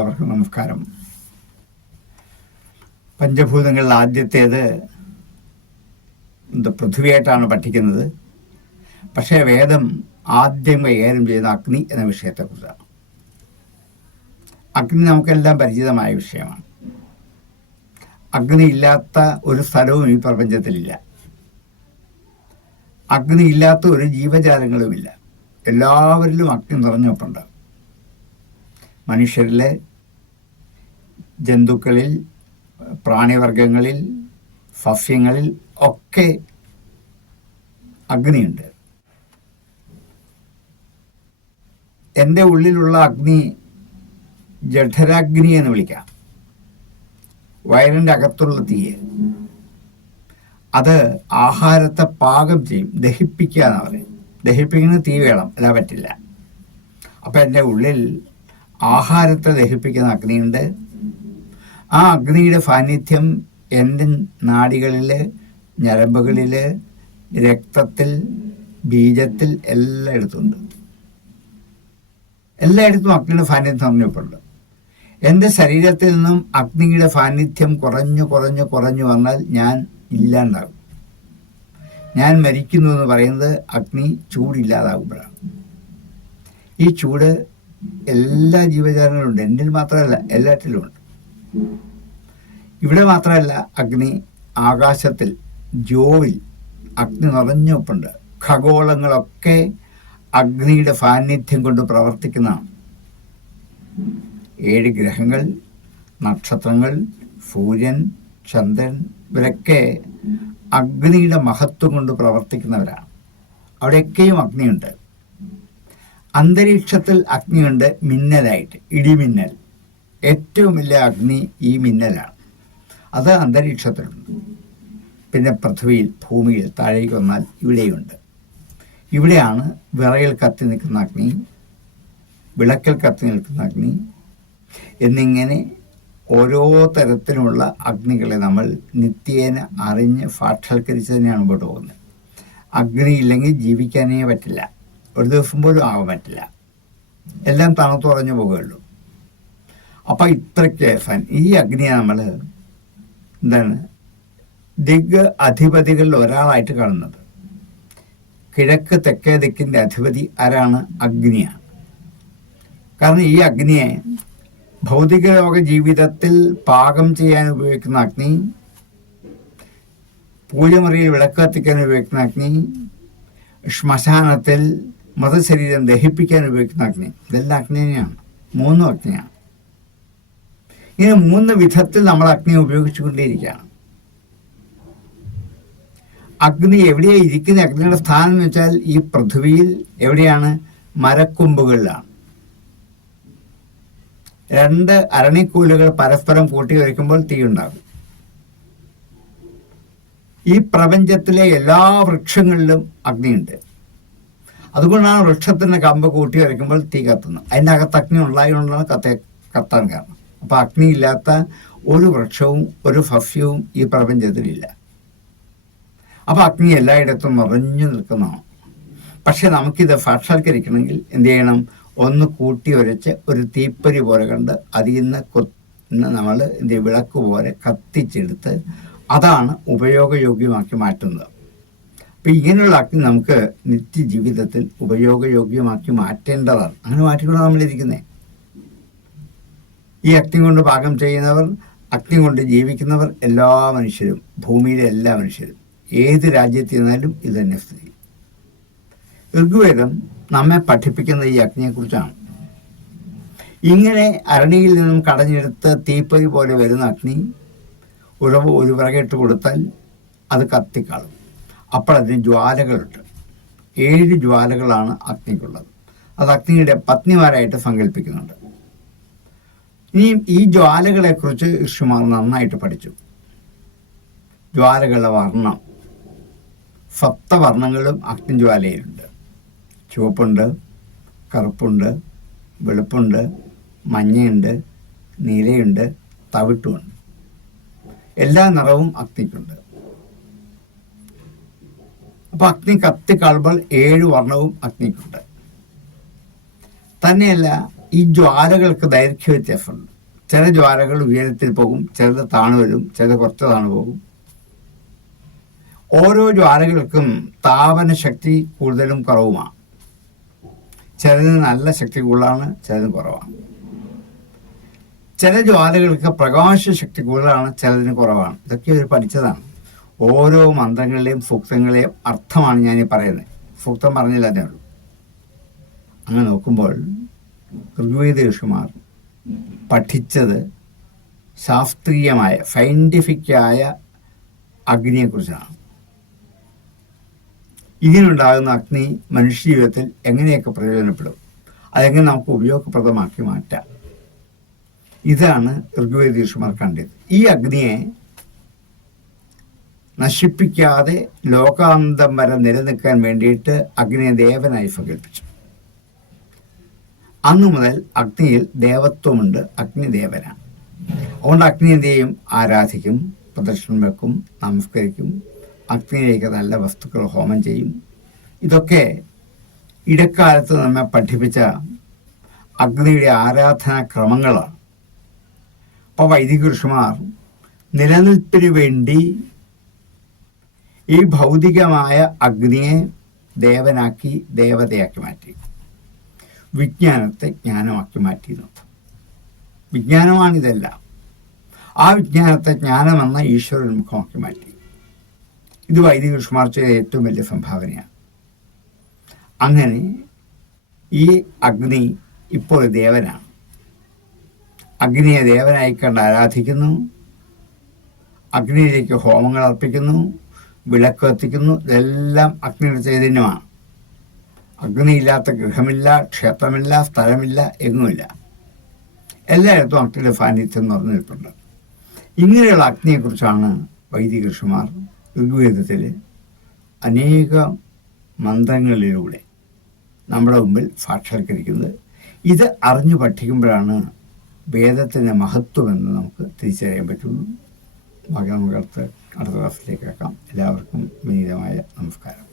അവർക്ക് നമസ്കാരം. പഞ്ചഭൂതങ്ങളിൽ ആദ്യത്തേത് പൃഥ്വിയായിട്ടാണ് പഠിക്കുന്നത്. പക്ഷേ വേദം ആദ്യം കൈകാര്യം ചെയ്യുന്ന അഗ്നി എന്ന വിഷയത്തെക്കുറിച്ചാണ്. അഗ്നി നമുക്കെല്ലാം പരിചിതമായ വിഷയമാണ്. അഗ്നി ഇല്ലാത്ത ഒരു സ്ഥലവും ഈ പ്രപഞ്ചത്തിലില്ല. അഗ്നി ഇല്ലാത്ത ഒരു ജീവജാലങ്ങളുമില്ല. എല്ലാവരിലും അഗ്നി നിറഞ്ഞൊപ്പുണ്ട്. മനുഷ്യരിലെ, ജന്തുക്കളിൽ, പ്രാണിവർഗങ്ങളിൽ, സസ്യങ്ങളിൽ ഒക്കെ അഗ്നിയുണ്ട്. എൻ്റെ ഉള്ളിലുള്ള അഗ്നി ജഠരാഗ്നി എന്ന് വിളിക്കാം. വയറിൻ്റെ അകത്തുള്ള തീയ് അത് ആഹാരത്തെ പാകം ചെയ്യും, ദഹിപ്പിക്കുക എന്ന് പറയും. ദഹിപ്പിക്കുന്ന തീ വേണം, അല്ല പറ്റില്ല. അപ്പം എൻ്റെ ഉള്ളിൽ ആഹാരത്തെ ദഹിപ്പിക്കുന്ന അഗ്നിയുണ്ട്. ആ അഗ്നിയുടെ സാന്നിധ്യം എൻ്റെ നാഡികളിൽ, ഞരമ്പുകളിൽ, രക്തത്തിൽ, ബീജത്തിൽ എല്ലായിടത്തുമുണ്ട്. എല്ലായിടത്തും അഗ്നിയുടെ സാന്നിധ്യം പറഞ്ഞിട്ടുണ്ട്. എൻ്റെ ശരീരത്തിൽ നിന്നും അഗ്നിയുടെ സാന്നിധ്യം കുറഞ്ഞു കുറഞ്ഞു കുറഞ്ഞു വന്നാൽ ഞാൻ ഇല്ലാണ്ടാകും. ഞാൻ മരിക്കുന്നു എന്ന് പറയുന്നത് അഗ്നി ചൂടില്ലാതാകുമ്പോഴാണ്. ഈ ചൂട് എല്ലാ ജീവജാലങ്ങളിലും ഉണ്ട്, എന്നിൽ മാത്രമല്ല എല്ലാറ്റിലും ഉണ്ട്. ഇവിടെ മാത്രമല്ല, അഗ്നി ആകാശത്തിൽ, ജോവിൽ അഗ്നി നിറഞ്ഞൊപ്പുണ്ട്. ഖഗോളങ്ങളൊക്കെ അഗ്നിയുടെ സാന്നിധ്യം കൊണ്ട് പ്രവർത്തിക്കുന്നതാണ്. 7 ഗ്രഹങ്ങൾ, നക്ഷത്രങ്ങൾ, സൂര്യൻ, ചന്ദ്രൻ, ഇവരൊക്കെ അഗ്നിയുടെ മഹത്വം കൊണ്ട് പ്രവർത്തിക്കുന്നവരാണ്. അവിടെയൊക്കെയും അഗ്നിയുണ്ട്. അന്തരീക്ഷത്തിൽ അഗ്നിയുണ്ട്, മിന്നലായിട്ട്, ഇടിമിന്നൽ. ഏറ്റവും വലിയ അഗ്നി ഈ മിന്നലാണ്. അത് അന്തരീക്ഷത്തിലുണ്ട്. പിന്നെ പൃഥ്വിയിൽ, ഭൂമിയിൽ താഴേക്ക് വന്നാൽ ഇവിടെയുണ്ട്. ഇവിടെയാണ് വിറയിൽ കത്തി നിൽക്കുന്ന അഗ്നി, വിളക്കിൽ കത്തി നിൽക്കുന്ന അഗ്നി എന്നിങ്ങനെ ഓരോ തരത്തിലുമുള്ള അഗ്നികളെ നമ്മൾ നിത്യേന അറിഞ്ഞ് സാക്ഷാത്കരിച്ച് തന്നെയാണ് മുമ്പോട്ട് പോകുന്നത്. അഗ്നി ഇല്ലെങ്കിൽ ജീവിക്കാനേ പറ്റില്ല, ഒരു ദിവസം പോലും ആകാൻ പറ്റില്ല. എല്ലാം തണുത്തുറഞ്ഞു പോകുകയുള്ളൂ. അപ്പം ഇത്രയ്ക്ക് ഈ അഗ്നിയെ നമ്മൾ ദിഗ് അധിപതികളിൽ ഒരാളായിട്ട് കാണുന്നത്. കിഴക്ക് തെക്കേ ദിക്കിൻ്റെ അധിപതി ആരാണ്? അഗ്നിയാണ്. കാരണം ഈ അഗ്നിയെ ഭൗതിക ലോക ജീവിതത്തിൽ പാകം ചെയ്യാൻ ഉപയോഗിക്കുന്ന അഗ്നി, പൂജമുറിയിൽ വിളക്ക് കത്തിക്കാൻ ഉപയോഗിക്കുന്ന അഗ്നി, ശ്മശാനത്തിൽ മൃതശരീരം ദഹിപ്പിക്കാൻ ഉപയോഗിക്കുന്ന അഗ്നി, ഇതെല്ലാം അഗ്നി തന്നെയാണ്. 3 അഗ്നിയാണ്. ഇങ്ങനെ 3 വിധത്തിൽ നമ്മൾ അഗ്നി ഉപയോഗിച്ചുകൊണ്ടേയിരിക്കുകയാണ്. അഗ്നി എവിടെയാണ് ഇരിക്കുന്ന? അഗ്നിയുടെ സ്ഥാനം എന്ന് വെച്ചാൽ ഈ പൃഥ്വിയിൽ എവിടെയാണ്? മരക്കൊമ്പുകളിലാണ്. 2 അരണിക്കൂലുകൾ പരസ്പരം കൂട്ടി വയ്ക്കുമ്പോൾ തീ ഉണ്ടാകും. ഈ പ്രപഞ്ചത്തിലെ എല്ലാ വൃക്ഷങ്ങളിലും അഗ്നിയുണ്ട്. അതുകൊണ്ടാണ് വൃക്ഷത്തിൻ്റെ കമ്പ് കൂട്ടി വരയ്ക്കുമ്പോൾ തീ കത്തുന്നത്. അതിൻ്റെ അകത്ത് അഗ്നി ഉണ്ടായതുകൊണ്ടാണ് കത്താൻ കാരണം. അപ്പോൾ അഗ്നി ഇല്ലാത്ത ഒരു വൃക്ഷവും ഒരു സസ്യവും ഈ പ്രപഞ്ചത്തിലില്ല. അപ്പോൾ അഗ്നി എല്ലായിടത്തും നിറഞ്ഞു നിൽക്കുന്നതാണ്. പക്ഷെ നമുക്കിത് സാക്ഷാത്കരിക്കണമെങ്കിൽ എന്ത് ചെയ്യണം? ഒന്ന് കൂട്ടി ഉരച്ച് ഒരു തീപ്പൊരി പോലെ കണ്ട് അതിൽ നിന്ന് നമ്മൾ വിളക്ക് പോലെ കത്തിച്ചെടുത്ത് അതാണ് ഉപയോഗയോഗ്യമാക്കി മാറ്റുന്നത്. അപ്പം ഇങ്ങനെയുള്ള അഗ്നി നമുക്ക് നിത്യജീവിതത്തിൽ ഉപയോഗയോഗ്യമാക്കി മാറ്റേണ്ടതാണ്. അങ്ങനെ മാറ്റിക്കൊണ്ട് നമ്മളിരിക്കുന്നത്. ഈ അഗ്നി കൊണ്ട് പാകം ചെയ്യുന്നവർ, അഗ്നി കൊണ്ട് ജീവിക്കുന്നവർ എല്ലാ മനുഷ്യരും, ഭൂമിയിലെ എല്ലാ മനുഷ്യരും, ഏത് രാജ്യത്ത് ചെന്നാലും ഇത് തന്നെ സ്ഥിതി. ഋഗ്വേദം നമ്മെ പഠിപ്പിക്കുന്നത് ഈ അഗ്നിയെക്കുറിച്ചാണ്. ഇങ്ങനെ അരണിയിൽ നിന്നും കടഞ്ഞെടുത്ത് തീപ്പൊരി പോലെ വരുന്ന അഗ്നി ഒരു വിറകിട്ട് കൊടുത്താൽ അത് കത്തിക്കാളും. അപ്പോൾ അതിന് ജ്വാലകളുണ്ട്. 7 ജ്വാലകളാണ് അഗ്നിക്കുള്ളത്. അത് അഗ്നിയുടെ പത്നിമാരായിട്ട് സങ്കല്പിക്കുന്നുണ്ട്. ഇനിയും ഈ ജ്വാലകളെക്കുറിച്ച് ഋഷിമാർ നന്നായിട്ട് പഠിച്ചു. ജ്വാലകളുടെ വർണ്ണം, 7 വർണ്ണങ്ങളും അഗ്നിജ്വാലയിലുണ്ട്. ചുവപ്പുണ്ട്, കറുപ്പുണ്ട്, വെളുപ്പുണ്ട്, മഞ്ഞയുണ്ട്, നീലയുണ്ട്, തവിട്ടുമുണ്ട്. എല്ലാ നിറവും അഗ്നിക്കുണ്ട്. അപ്പോൾ അഗ്നി കത്തിക്കാളുമ്പോൾ 7 വർണ്ണവും അഗ്നിക്കുണ്ട്. തന്നെയല്ല, ഈ ജ്വാലകൾക്ക് ദൈർഘ്യ വ്യത്യാസമുണ്ട്. ചില ജ്വാലകൾ ഉയരത്തിൽ പോകും, ചിലത് താണു വരും, ചിലത് കുറച്ച് താണു പോകും. ഓരോ ജ്വാലകൾക്കും താപന ശക്തി കൂടുതലും കുറവുമാണ്. ചിലതിന് നല്ല ശക്തി കൂടുതലാണ്, ചിലതിന് കുറവാണ്. ചില ജ്വാലകൾക്ക് പ്രകാശശക്തി കൂടുതലാണ്, ചിലതിന് കുറവാണ്. ഇതൊക്കെ ഇവർ പഠിച്ചതാണ്. ഓരോ മന്ത്രങ്ങളിലെയും സൂക്തങ്ങളുടെയും അർത്ഥമാണ് ഞാനീ പറയുന്നത്. സൂക്തം പറഞ്ഞില്ല എന്നേ ഉള്ളൂ. അങ്ങനെ നോക്കുമ്പോൾ ഋഗ്വേദ ഋഷിമാർ പഠിച്ചത് ശാസ്ത്രീയമായ സയൻറ്റിഫിക്കായ അഗ്നിയെക്കുറിച്ചാണ്. ഇതിനുണ്ടാകുന്ന അഗ്നി മനുഷ്യ ജീവിതത്തിൽ എങ്ങനെയൊക്കെ പ്രയോജനപ്പെടും, അതെങ്ങനെ നമുക്ക് ഉപയോഗപ്രദമാക്കി മാറ്റാം, ഇതാണ് ഋഗ്വേദ ഋഷിമാർ കണ്ടത്. ഈ അഗ്നിയെ നശിപ്പിക്കാതെ ലോകാന്തം വരെ നിലനിൽക്കാൻ വേണ്ടിയിട്ട് അഗ്നിയെ ദേവനായി സങ്കല്പിച്ചു. അന്നു മുതൽ അഗ്നിയിൽ ദേവത്വമുണ്ട്, അഗ്നി ദേവനാണ്. അതുകൊണ്ട് അഗ്നി എന്ത് ചെയ്യും? ആരാധിക്കും, പ്രദക്ഷിണം വെക്കും, നമസ്കരിക്കും, അഗ്നിയിലേക്ക് നല്ല വസ്തുക്കൾ ഹോമം ചെയ്യും. ഇതൊക്കെ ഇടക്കാലത്ത് നമ്മെ പഠിപ്പിച്ച അഗ്നിയുടെ ആരാധനാക്രമങ്ങളാണ്. അപ്പോൾ വൈദിക ഋഷിമാർ നിലനിൽപ്പിന് വേണ്ടി ഈ ഭൗതികമായ അഗ്നിയെ ദേവനാക്കി, ദേവതയാക്കി മാറ്റി. വിജ്ഞാനത്തെ ജ്ഞാനമാക്കി മാറ്റിയിരുന്നു. വിജ്ഞാനമാണിതെല്ലാം. ആ വിജ്ഞാനത്തെ ജ്ഞാനമെന്ന ഈശ്വരോന്മുഖമാക്കി മാറ്റി. ഇത് വൈദിക ഋഷിമാർ ചെയ്ത ഏറ്റവും വലിയ സംഭാവനയാണ്. അങ്ങനെ ഈ അഗ്നി ഇപ്പോൾ ദേവനാണ്. അഗ്നിയെ ദേവനായി കണ്ട് ആരാധിക്കുന്നു, അഗ്നിയിലേക്ക് ഹോമങ്ങൾ അർപ്പിക്കുന്നു, വിളക്ക് കത്തിക്കുന്നു. ഇതെല്ലാം അഗ്നിയുടെ ചൈതന്യമാണ്. അഗ്നിയില്ലാത്ത ഗൃഹമില്ല, ക്ഷേത്രമില്ല, സ്ഥലമില്ല, എങ്ങുമില്ല. എല്ലായിടത്തും അഗ്നിയുടെ സാന്നിധ്യം നിറഞ്ഞു നിൽപ്പുണ്ട്. ഇങ്ങനെയുള്ള അഗ്നിയെക്കുറിച്ചാണ് വൈദിക ഋഷിമാർ ഋഗ്വേദത്തിൽ അനേക മന്ത്രങ്ങളിലൂടെ നമ്മുടെ മുമ്പിൽ സാക്ഷാത്കരിക്കുന്നത്. ഇത് അറിഞ്ഞു പഠിക്കുമ്പോഴാണ് വേദത്തിൻ്റെ മഹത്വമെന്ന് നമുക്ക് തിരിച്ചറിയാൻ പറ്റുള്ളൂ. നമുക്ക് അടുത്ത ക്ലാസ്സിലേക്ക് ആക്കാം. എല്ലാവർക്കും വിനീതമായ നമസ്കാരം.